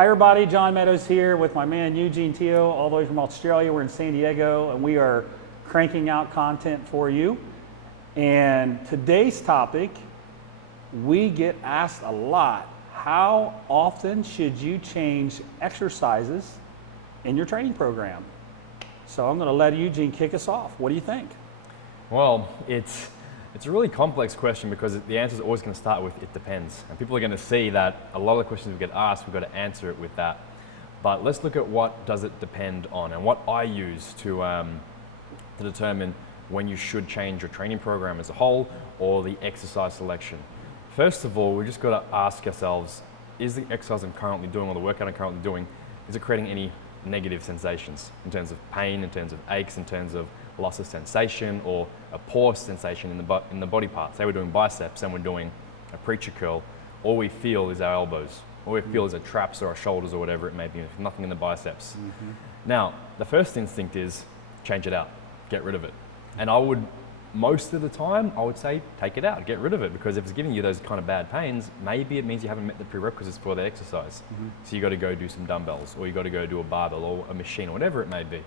Hi everybody, John Meadows here with my man Eugene Teo, all the way from Australia. We're in San Diego and we are cranking out content for you. And today's topic, we get asked a lot, how often should you change exercises in your training program? So I'm gonna let Eugene kick us off. What do you think? Well, it's a really complex question because the answer is always going to start with it depends. And people are going to see that a lot of the questions we get asked, we've got to answer it with that. But let's look at what does it depend on and what I use to determine when you should change your training program as a whole or the exercise selection. First of all, we just got to ask ourselves, is the exercise I'm currently doing or the workout I'm currently doing, is it creating any negative sensations in terms of pain, in terms of aches, in terms of loss of sensation or a poor sensation in the body part? Say we're doing biceps and we're doing a preacher curl, all we feel is our elbows. All we feel is our traps or our shoulders or whatever it may be, nothing in the biceps. Now, the first instinct is change it out, get rid of it. And I would, most of the time, I would say take it out, get rid of it, because if it's giving you those kind of bad pains, maybe it means you haven't met the prerequisites for the exercise. So you got to go do some dumbbells, or you got to go do a barbell or a machine or whatever it may be.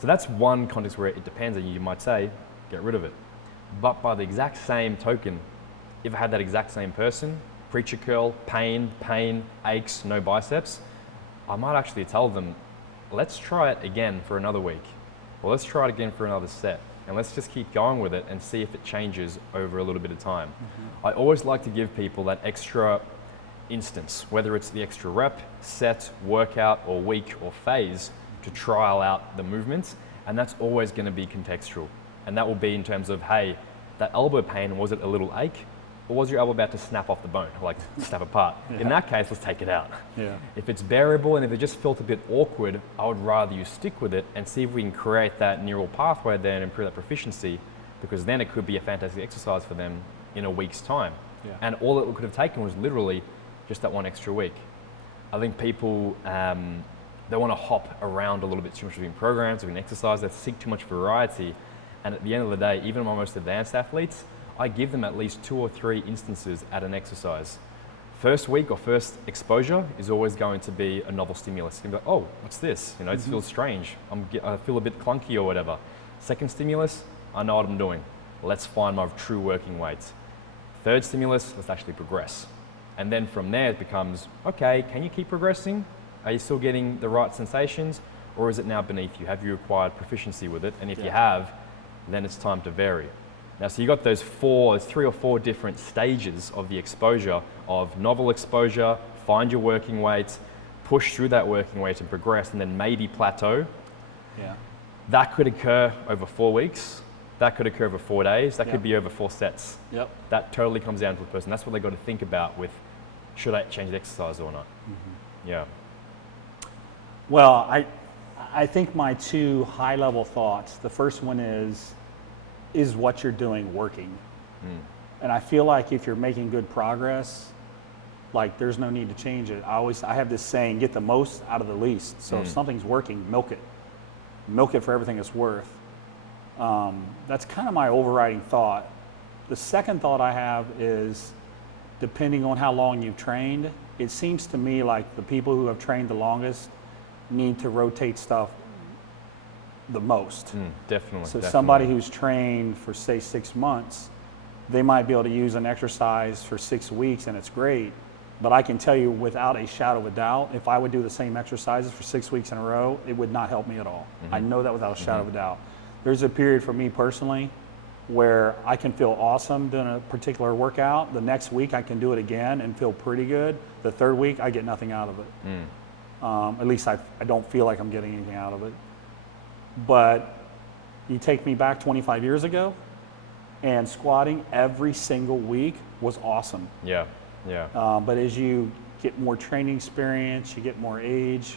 So that's one context where it depends, and you might say, get rid of it. But by the exact same token, if I had that exact same person, preacher curl, pain, aches, no biceps, I might actually tell them, let's try it again for another week. Or let's try it again for another set. And let's just keep going with it and see if it changes over a little bit of time. I always like to give people that extra instance, whether it's the extra rep, set, workout, or week, or phase, to trial out the movements, and that's always going to be contextual. And that will be in terms of, hey, that elbow pain, was it a little ache, or was your elbow about to snap off the bone, like snap apart? In that case, let's take it out. If it's bearable and if it just felt a bit awkward, I would rather you stick with it and see if we can create that neural pathway there and improve that proficiency, because then it could be a fantastic exercise for them in a week's time. And all it could have taken was literally just that one extra week. I think people, they want to hop around a little bit too much between programs, between exercise, they seek too much variety. And at the end of the day, even my most advanced athletes, I give them at least 2 or 3 instances at an exercise. First week or first exposure is always going to be a novel stimulus. You're going to be like, oh, what's this? You know, it feels strange. I feel a bit clunky or whatever. Second stimulus, I know what I'm doing. Let's find my true working weights. Third stimulus, let's actually progress. And then from there it becomes, okay, can you keep progressing? Are you still getting the right sensations, or is it now beneath you? Have you acquired proficiency with it? And if you have, then it's time to vary. Now, so you got those 3 or 4 different stages of the exposure of novel exposure, find your working weights, push through that working weight and progress, and then maybe plateau. That could occur over 4 weeks. That could occur over 4 days. That could be over 4 sets. That totally comes down to the person. That's what they got to think about with, should I change the exercise or not? Well, I think my 2 high-level thoughts, the first one is what you're doing working? And I feel like if you're making good progress, like there's no need to change it. I have this saying, get the most out of the least. So if something's working, milk it. Milk it for everything it's worth. That's kind of my overriding thought. The second thought I have is, depending on how long you've trained, it seems to me like the people who have trained the longest need to rotate stuff the most. Definitely. So somebody who's trained for say 6 months, they might be able to use an exercise for 6 weeks and it's great, but I can tell you without a shadow of a doubt, if I would do the same exercises for 6 weeks in a row, it would not help me at all. I know that without a shadow of a doubt. There's a period for me personally where I can feel awesome doing a particular workout. The next week I can do it again and feel pretty good. The third week I get nothing out of it. At least I don't feel like I'm getting anything out of it. But you take me back 25 years ago, and squatting every single week was awesome. But as you get more training experience, you get more age,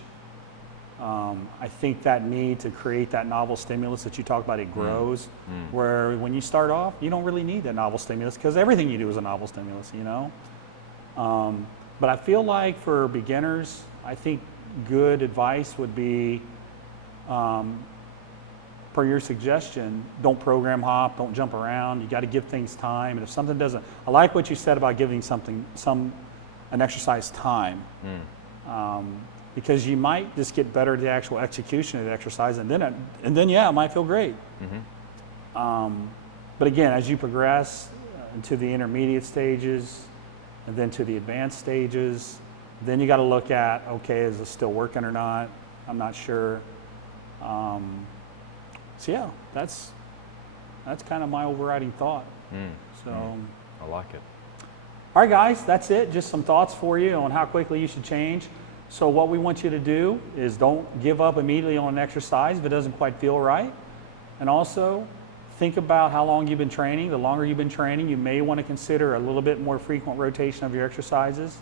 I think that need to create that novel stimulus that you talk about, it grows. Where when you start off, you don't really need that novel stimulus because everything you do is a novel stimulus, you know? But I feel like for beginners, I think good advice would be, per your suggestion, don't program hop, don't jump around. You got to give things time. And if something doesn't, I like what you said about giving something, an exercise time. Because you might just get better at the actual execution of the exercise, and then yeah, it might feel great. But again, as you progress into the intermediate stages, and then to the advanced stages, then you got to look at, okay, is this still working or not? I'm not sure. So yeah, that's kind of my overriding thought. I like it. All right, guys, that's it. Just some thoughts for you on how quickly you should change. So what we want you to do is don't give up immediately on an exercise if it doesn't quite feel right. And also think about how long you've been training. The longer you've been training, you may want to consider a little bit more frequent rotation of your exercises.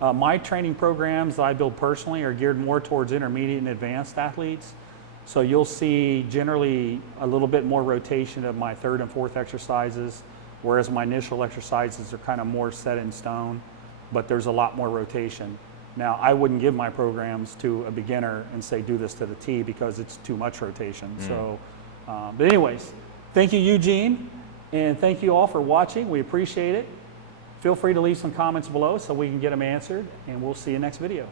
My training programs that I build personally are geared more towards intermediate and advanced athletes. So you'll see generally a little bit more rotation of my third and fourth exercises, whereas my initial exercises are kind of more set in stone, but there's a lot more rotation. Now, I wouldn't give my programs to a beginner and say, do this to the T, because it's too much rotation. So, but anyways, thank you, Eugene, and thank you all for watching. We appreciate it. Feel free to leave some comments below so we can get them answered, and we'll see you next video.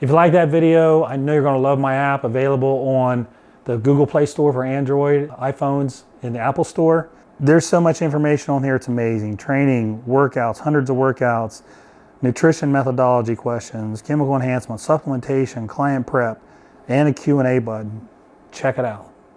If you like that video, I know you're going to love my app, available on the Google Play Store for Android, iPhones, and the Apple Store. There's so much information on here, it's amazing. Training, workouts, hundreds of workouts, nutrition methodology questions, chemical enhancement, supplementation, client prep, and a Q&A button. Check it out.